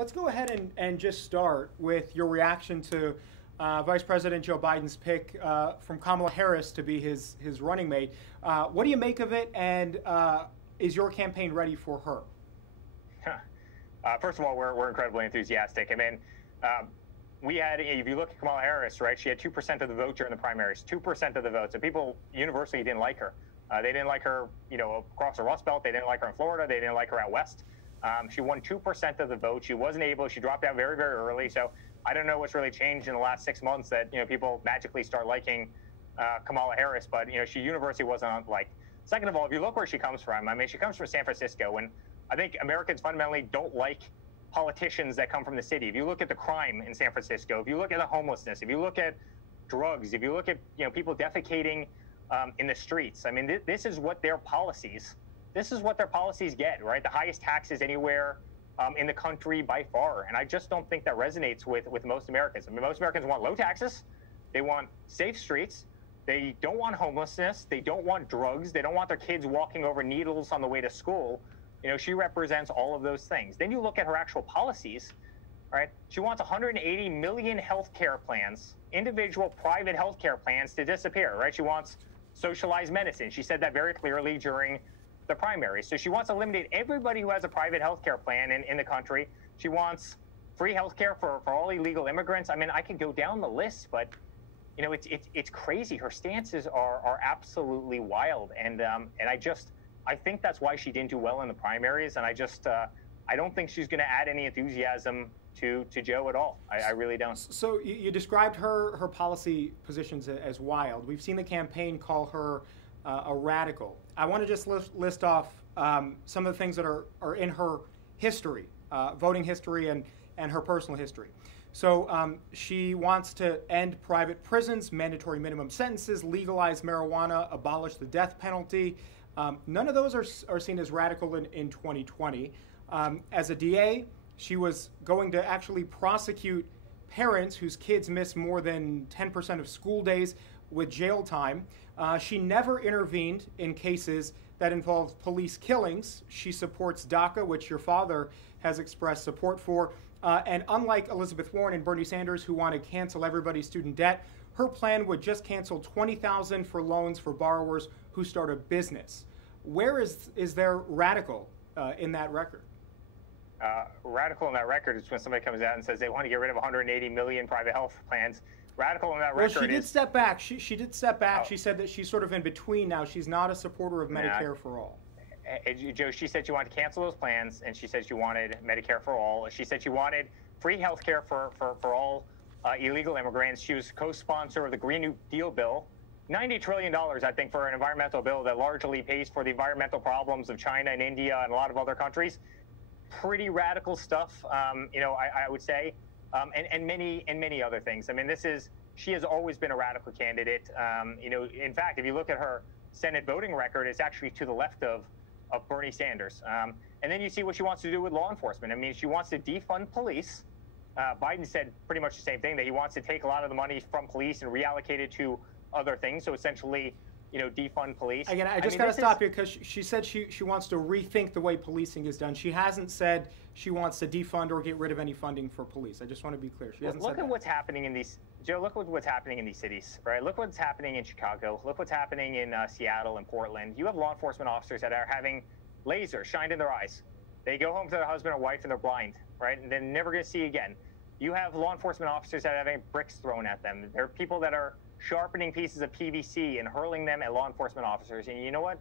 let's go ahead and just start with your reaction to Vice President Joe Biden's pick from Kamala Harris to be his running mate. What do you make of it, and is your campaign ready for her? First of all, we're incredibly enthusiastic. I mean, we had, if you look at Kamala Harris, right, she had 2% of the vote during the primaries, 2% of the vote. So people universally didn't like her. They didn't like her, across the Rust Belt. They didn't like her in Florida. They didn't like her out west. She won 2% of the vote. She wasn't able. She dropped out very, very early. So I don't know what's really changed in the last 6 months that people magically start liking Kamala Harris. But she universally wasn't liked. Second of all, if you look where she comes from, I mean, she comes from San Francisco, and I think Americans fundamentally don't like politicians that come from the city. If you look at the crime in San Francisco, if you look at the homelessness, if you look at drugs, if you look at people defecating in the streets, I mean, this is what their policies. This is what their policies get, right? The highest taxes anywhere in the country by far, and I just don't think that resonates with most Americans. I mean, most Americans want low taxes, they want safe streets, they don't want homelessness, they don't want drugs, they don't want their kids walking over needles on the way to school. She represents all of those things. Then you look at her actual policies, right? She wants 180 million health care plans, individual private health care plans, to disappear, right? She wants socialized medicine. She said that very clearly during the primary. So she wants to eliminate everybody who has a private health care plan in the country. She wants free health care for all illegal immigrants. I mean, I could go down the list, but it's crazy. Her stances are absolutely wild, and I think that's why she didn't do well in the primaries, and I don't think she's going to add any enthusiasm to Joe at all. I really don't. So you described her policy positions as wild. We've seen the campaign call her a radical. I want to just list off some of the things that are in her history, voting history and her personal history. So she wants to end private prisons, mandatory minimum sentences, legalize marijuana, abolish the death penalty. None of those are seen as radical in 2020. As a DA, she was going to actually prosecute parents whose kids miss more than 10% of school days with jail time. She never intervened in cases that involved police killings. She supports DACA, which your father has expressed support for. And unlike Elizabeth Warren and Bernie Sanders, who want to cancel everybody's student debt, her plan would just cancel $20,000 for loans for borrowers who start a business. Where is there radical in that record? Radical in that record is when somebody comes out and says they want to get rid of 180 million private health plans. Radical in that record. Well, she did step back. She did step back. Oh. She said that she's sort of in between now. She's not a supporter of Medicare for all. Joe, she said she wanted to cancel those plans, and she said she wanted Medicare for all. She said she wanted free health care for all illegal immigrants. She was co-sponsor of the Green New Deal bill. $90 trillion, I think, for an environmental bill that largely pays for the environmental problems of China and India and a lot of other countries. Pretty radical stuff, I would say, and many other things. I mean, she has always been a radical candidate. In fact, if you look at her Senate voting record, it's actually to the left of Bernie Sanders. And then you see what she wants to do with law enforcement. I mean, she wants to defund police. Biden said pretty much the same thing, that he wants to take a lot of the money from police and reallocate it to other things. So essentially, defund police. Again, I just got to stop you because she said she wants to rethink the way policing is done. She hasn't said she wants to defund or get rid of any funding for police. I just want to be clear. She hasn't said that. Look at what's happening in these, Joe, look at what's happening in these cities, right? Look what's happening in Chicago. Look what's happening in Seattle and Portland. You have law enforcement officers that are having lasers shined in their eyes. They go home to their husband or wife and they're blind, right? And they're never going to see again. You have law enforcement officers that are having bricks thrown at them. There are people that are sharpening pieces of PVC and hurling them at law enforcement officers. And you know what?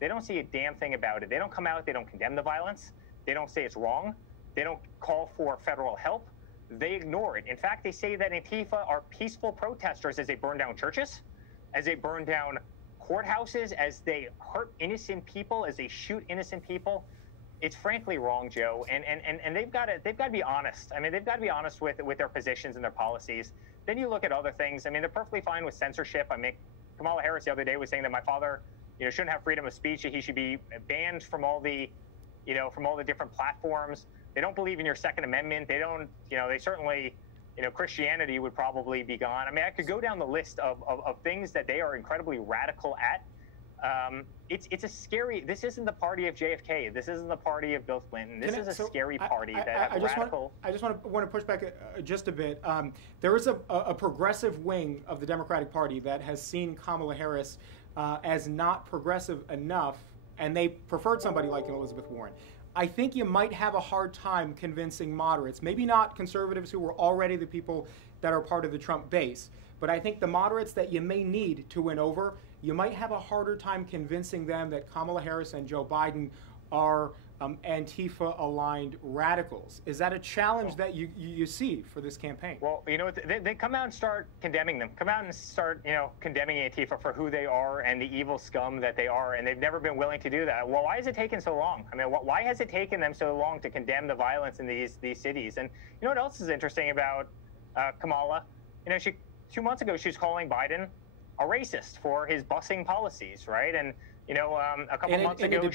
They don't see a damn thing about it. They don't come out. They don't condemn the violence. They don't say it's wrong. They don't call for federal help. They ignore it. In fact, they say that Antifa are peaceful protesters as they burn down churches, as they burn down courthouses, as they hurt innocent people, as they shoot innocent people. It's frankly wrong, Joe. And they've got to be honest. I mean, they've got to be honest with their positions and their policies. Then you look at other things. I mean, they're perfectly fine with censorship. I mean, Kamala Harris the other day was saying that my father, shouldn't have freedom of speech. That he should be banned from all the, from all the different platforms. They don't believe in your Second Amendment. They don't, they certainly, Christianity would probably be gone. I mean, I could go down the list of things that they are incredibly radical at. It's a scary. This isn't the party of JFK. This isn't the party of Bill Clinton. This is a scary party that radical. I just want to push back just a bit. There is a progressive wing of the Democratic Party that has seen Kamala Harris as not progressive enough, and they preferred somebody like Elizabeth Warren. I think you might have a hard time convincing moderates, maybe not conservatives who were already the people that are part of the Trump base, but I think the moderates that you may need to win over, you might have a harder time convincing them that Kamala Harris and Joe Biden are Antifa-aligned radicals. Is that a challenge that you see for this campaign? Well, they come out and start condemning them. Come out and start, condemning Antifa for who they are and the evil scum that they are, and they've never been willing to do that. Well, why has it taken so long? I mean, why has it taken them so long to condemn the violence in these cities? And you know what else is interesting about Kamala? 2 months ago, she was calling Biden a racist for his busing policies, right? And a couple months ago,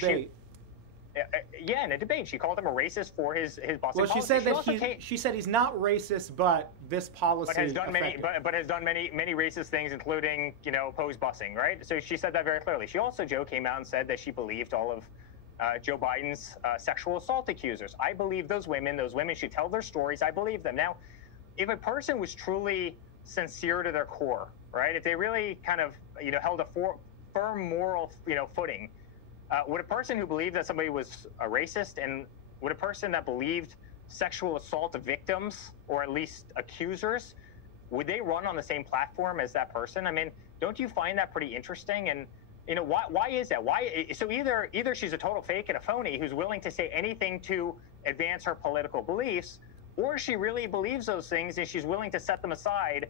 in a debate, she called him a racist for his busing policies. Well, she said that she said he's not racist, but this policy. But has done many racist things, including oppose busing, right? So she said that very clearly. Joe came out and said that she believed all of Joe Biden's sexual assault accusers. I believe those women. Those women should tell their stories. I believe them. Now, if a person was truly sincere to their core, right? If they really kind of, held a firm moral, footing, would a person who believed that somebody was a racist, and would a person that believed sexual assault victims, or at least accusers, would they run on the same platform as that person? I mean, don't you find that pretty interesting? And why is that? So either she's a total fake and a phony who's willing to say anything to advance her political beliefs, or she really believes those things and she's willing to set them aside,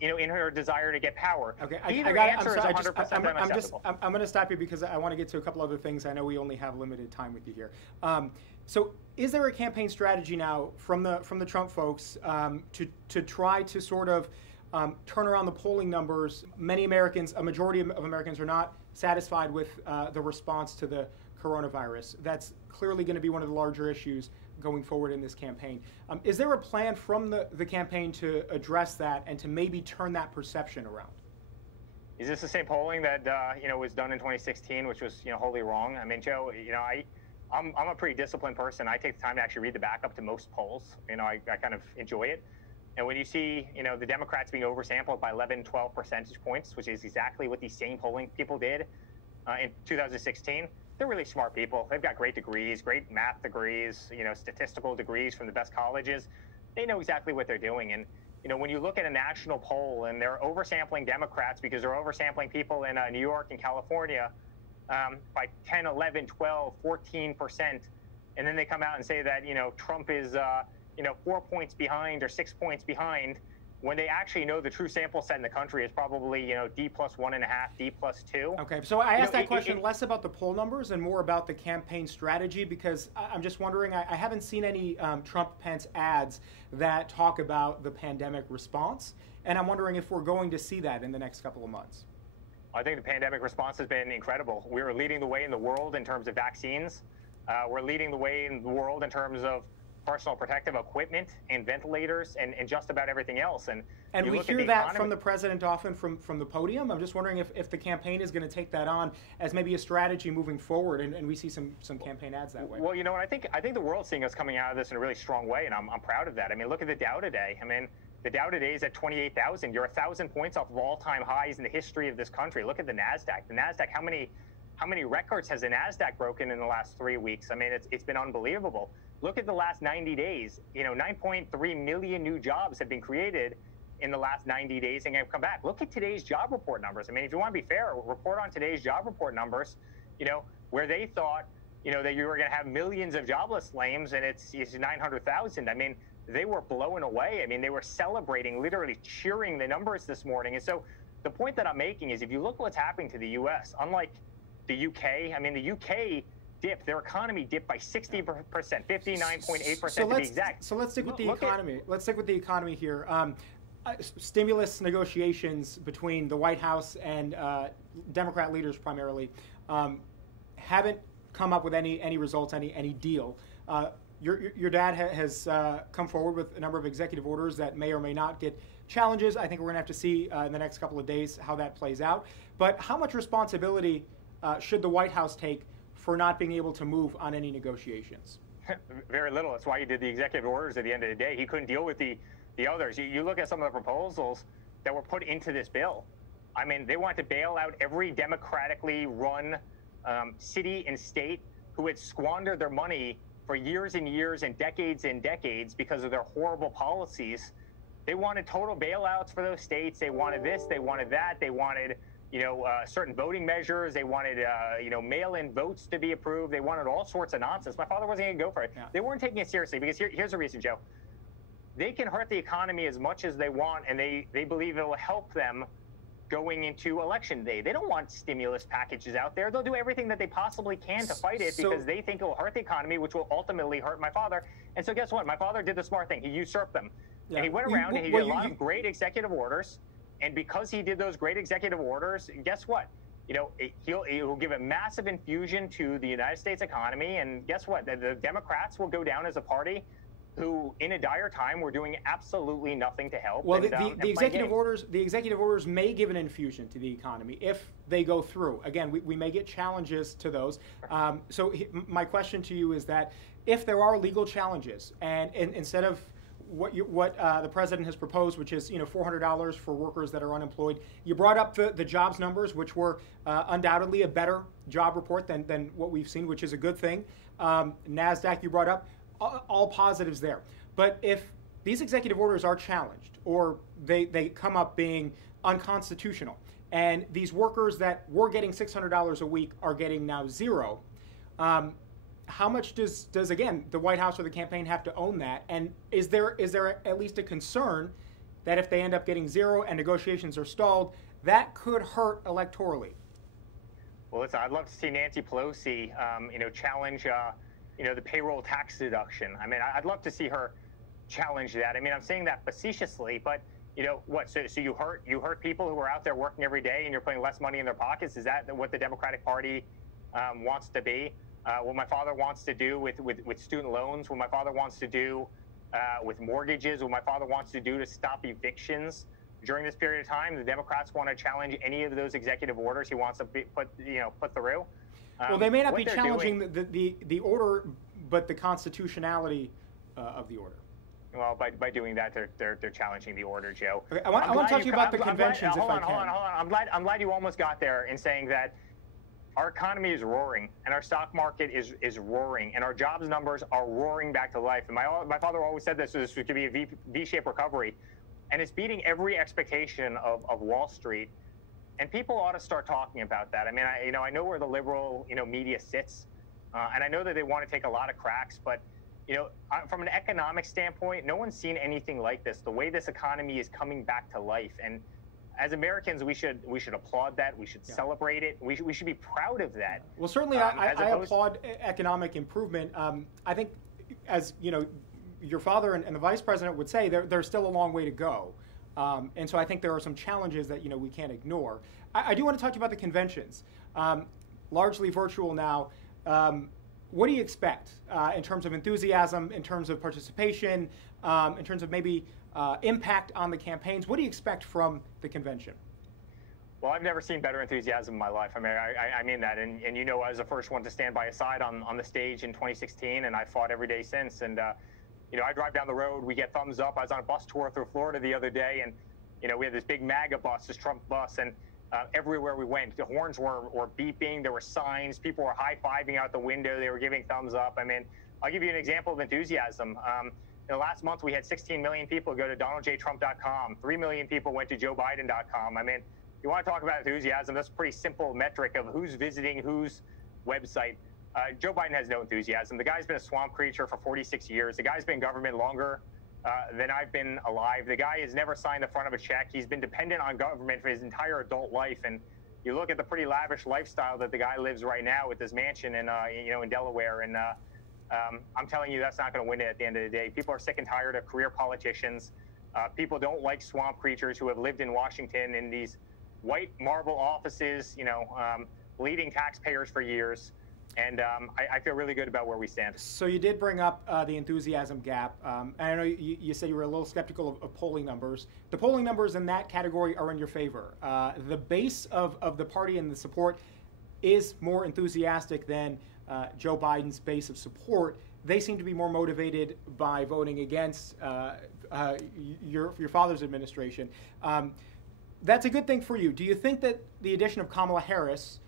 in her desire to get power. Okay, Either answer is 100% unacceptable. I'm going to stop you because I want to get to a couple other things. I know we only have limited time with you here. So, is there a campaign strategy now from the Trump folks to try to sort of turn around the polling numbers? Many Americans, a majority of Americans, are not satisfied with the response to the coronavirus. That's clearly going to be one of the larger issues going forward in this campaign. Is there a plan from the campaign to address that and to maybe turn that perception around? Is this the same polling that was done in 2016, which was wholly wrong? I mean, Joe, I'm a pretty disciplined person. I take the time to actually read the backup to most polls. I kind of enjoy it. And when you see the Democrats being oversampled by 11, 12 percentage points, which is exactly what these same polling people did in 2016. They're really smart people. They've got great degrees, great math degrees, statistical degrees from the best colleges. They know exactly what they're doing. And, when you look at a national poll and they're oversampling Democrats because they're oversampling people in New York and California by 10, 11, 12, 14%, and then they come out and say that, Trump is, 4 points behind or 6 points behind, when they actually know the true sample set in the country is probably, D plus 1.5, D plus 2. Okay, so I asked that question less about the poll numbers and more about the campaign strategy, because I'm just wondering, I haven't seen any Trump-Pence ads that talk about the pandemic response, and I'm wondering if we're going to see that in the next couple of months. I think the pandemic response has been incredible. We are leading the way in the world in terms of vaccines. We're leading the way in the world in terms of personal protective equipment and ventilators and just about everything else. And we hear that from the president often from the podium. I'm just wondering if the campaign is going to take that on as maybe a strategy moving forward, and we see some campaign ads that way. Well, I think the world's seeing us coming out of this in a really strong way, and I'm proud of that. I mean, look at the Dow today. I mean, the Dow today is at 28,000. You're 1,000 points off of all-time highs in the history of this country. Look at the NASDAQ. The NASDAQ, how many records has the NASDAQ broken in the last 3 weeks? I mean, it's been unbelievable. Look at the last 90 days. 9.3 million new jobs have been created in the last 90 days and have come back. Look at today's job report numbers. I mean, if you want to be fair, report on today's job report numbers, where they thought, that you were going to have millions of jobless claims and it's 900,000. I mean, they were blown away. I mean, they were celebrating, literally cheering the numbers this morning. And so the point that I'm making is if you look what's happening to the U.S., unlike the UK, I mean, the UK their economy dipped by 60%, 59.8% to be exact. So let's stick with the economy. Let's stick with the economy here. Stimulus negotiations between the White House and Democrat leaders primarily haven't come up with any results, any deal. Your dad has come forward with a number of executive orders that may or may not get challenges. I think we're going to have to see in the next couple of days how that plays out. But how much responsibility should the White House take for not being able to move on any negotiations? Very little. That's why he did the executive orders at the end of the day. He couldn't deal with the others. You look at some of the proposals that were put into this bill. I mean, they want to bail out every democratically run city and state who had squandered their money for years and years and decades because of their horrible policies. They wanted total bailouts for those states. They wanted this, they wanted that, they wanted, certain voting measures. They wanted, mail-in votes to be approved. They wanted all sorts of nonsense. My father wasn't going to go for it. Yeah. They weren't taking it seriously because here's the reason, Joe. They can hurt the economy as much as they want, and they believe it will help them going into election day. They don't want stimulus packages out there. They'll do everything that they possibly can to fight it because they think it will hurt the economy, which will ultimately hurt my father. And so guess what? My father did the smart thing. He usurped them. Yeah. And he went around and he did a lot of great executive orders. And because he did those great executive orders, guess what? He'll give a massive infusion to the United States economy. And guess what? The Democrats will go down as a party who, in a dire time, were doing absolutely nothing to help. Well, the executive orders may give an infusion to the economy if they go through. Again, we may get challenges to those. My question to you is that if there are legal challenges, and instead of what the president has proposed, which is $400 for workers that are unemployed, you brought up the jobs numbers, which were undoubtedly a better job report than what we've seen, which is a good thing. NASDAQ you brought up. All positives there. But if these executive orders are challenged or they come up being unconstitutional and these workers that were getting $600 a week are getting now zero, how much does again the White House or the campaign have to own that? And is there at least a concern that if they end up getting zero and negotiations are stalled, that could hurt electorally? Well, listen, I'd love to see Nancy Pelosi, challenge the payroll tax deduction. I mean, I'd love to see her challenge that. I mean, I'm saying that facetiously, but what? So you hurt people who are out there working every day, and you're putting less money in their pockets. Is that what the Democratic Party wants to be? What my father wants to do with student loans? What my father wants to do with mortgages? What my father wants to do to stop evictions during this period of time? The Democrats want to challenge any of those executive orders he wants to put through. Well, they may not be challenging the order, but the constitutionality of the order. Well, by doing that, they're challenging the order, Joe. Okay, I want to talk to you about the conventions. Hold on. I'm glad you almost got there in saying that our economy is roaring and our stock market is roaring and our jobs numbers are roaring back to life. And my father always said this could be a V-shaped recovery, and it's beating every expectation of Wall Street. And people ought to start talking about that. I mean, I know where the liberal, media sits, and I know that they want to take a lot of cracks. But, from an economic standpoint, no one's seen anything like this. The way this economy is coming back to life, and as Americans, we should applaud that. We should celebrate it. We should be proud of that. Well, certainly, I applaud economic improvement. I think, as your father and the vice president would say, there's still a long way to go. And so I think there are some challenges that we can't ignore. I do want to talk to you about the conventions, largely virtual now. What do you expect in terms of enthusiasm, in terms of participation, in terms of maybe impact on the campaigns? What do you expect from the convention? Well, I've never seen better enthusiasm in my life. I mean, I mean that. And I was the first one to stand by his side on the stage in 2016, and I fought every day since. And I drive down the road, we get thumbs up. I was on a bus tour through Florida the other day, and, we had this big MAGA bus, this Trump bus, and everywhere we went, the horns were beeping, there were signs, people were high-fiving out the window, they were giving thumbs up. I mean, I'll give you an example of enthusiasm. In the last month, we had 16 million people go to DonaldJTrump.com, 3 million people went to JoeBiden.com. I mean, you want to talk about enthusiasm, that's a pretty simple metric of who's visiting whose website. Joe Biden has no enthusiasm. The guy's been a swamp creature for 46 years. The guy's been in government longer than I've been alive. The guy has never signed the front of a check. He's been dependent on government for his entire adult life. And you look at the pretty lavish lifestyle that the guy lives right now with this mansion in Delaware. And I'm telling you, that's not going to win it at the end of the day. People are sick and tired of career politicians. People don't like swamp creatures who have lived in Washington in these white marble offices, bleeding taxpayers for years. And I feel really good about where we stand. So you did bring up the enthusiasm gap. And I know you said you were a little skeptical of polling numbers. The polling numbers in that category are in your favor. The base of the party and the support is more enthusiastic than Joe Biden's base of support. They seem to be more motivated by voting against your father's administration. That's a good thing for you. Do you think that the addition of Kamala Harris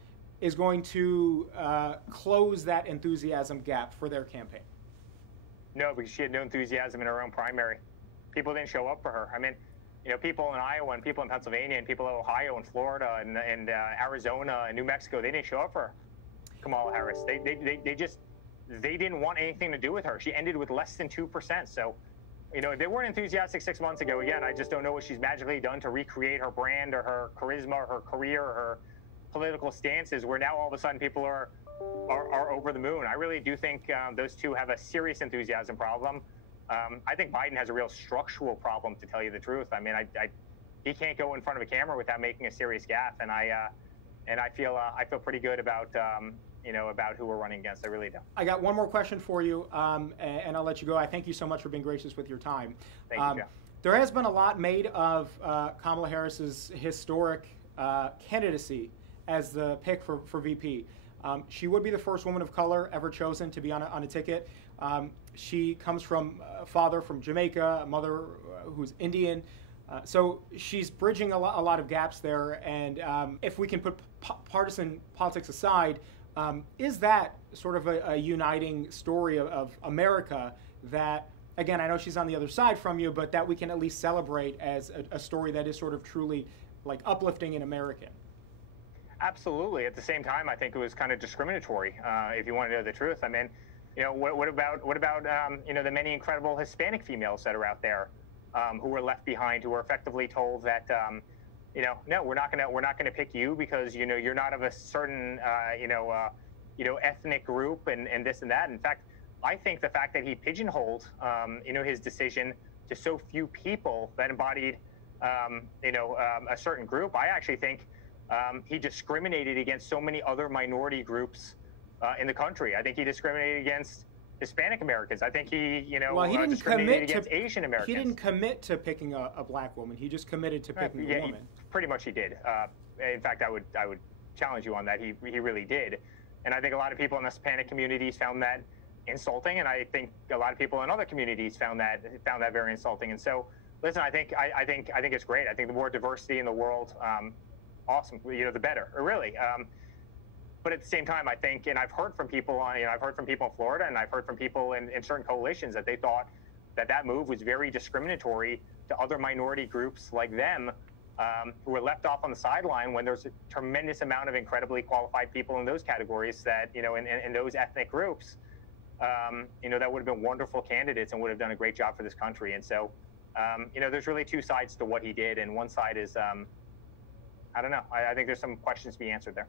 is going to close that enthusiasm gap for their campaign? No, because she had no enthusiasm in her own primary. People didn't show up for her. I mean, you know, people in Iowa and people in Pennsylvania and people in Ohio and Florida and Arizona and New Mexico, they didn't show up for Kamala Harris. They didn't want anything to do with her. She ended with less than 2%. So, you know, they weren't enthusiastic 6 months ago. Again, I just don't know what she's magically done to recreate her brand or her charisma or her career or her political stances, where now all of a sudden people are over the moon. I really do think those two have a serious enthusiasm problem. I think Biden has a real structural problem, to tell you the truth. I mean, he can't go in front of a camera without making a serious gaffe, and I feel pretty good about about who we're running against. I really do. I got one more question for you, and I'll let you go. I thank you so much for being gracious with your time. Thank you, Jeff. There has been a lot made of Kamala Harris's historic candidacy as the pick for VP. She would be the first woman of color ever chosen to be on a ticket. She comes from a father from Jamaica, a mother who's Indian. So she's bridging a lot of gaps there. And if we can put partisan politics aside, is that sort of a uniting story of America that, again, I know she's on the other side from you, but that we can at least celebrate as a story that is sort of truly like uplifting and American? Absolutely. At the same time, I think it was kind of discriminatory, if you want to know the truth. I mean, you know, what about you know, the many incredible Hispanic females that are out there who were left behind, who were effectively told that you know, no, we're not gonna pick you because, you know, you're not of a certain ethnic group and this and that. In fact, I think the fact that he pigeonholed you know, his decision to so few people that embodied a certain group, I actually think he discriminated against so many other minority groups in the country. I think he discriminated against Hispanic Americans. I think he, you know, well, he didn't discriminated against Asian Americans. He didn't commit to picking a black woman. He just committed to picking a woman. Pretty much he did. In fact, I would challenge you on that. He really did. And I think a lot of people in the Hispanic communities found that insulting, and I think a lot of people in other communities found that very insulting. And so, listen, I think it's great. I think the more diversity in the world, awesome. You know, the better. Really. But at the same time, I think, and I've heard from people, I've heard from people in Florida, and I've heard from people in certain coalitions that they thought that move was very discriminatory to other minority groups like them, who were left off on the sideline when there's a tremendous amount of incredibly qualified people in those categories that, you know, in those ethnic groups, you know, that would have been wonderful candidates and would have done a great job for this country. And so, you know, there's really two sides to what he did, and one side is, I don't know. I think there's some questions to be answered there.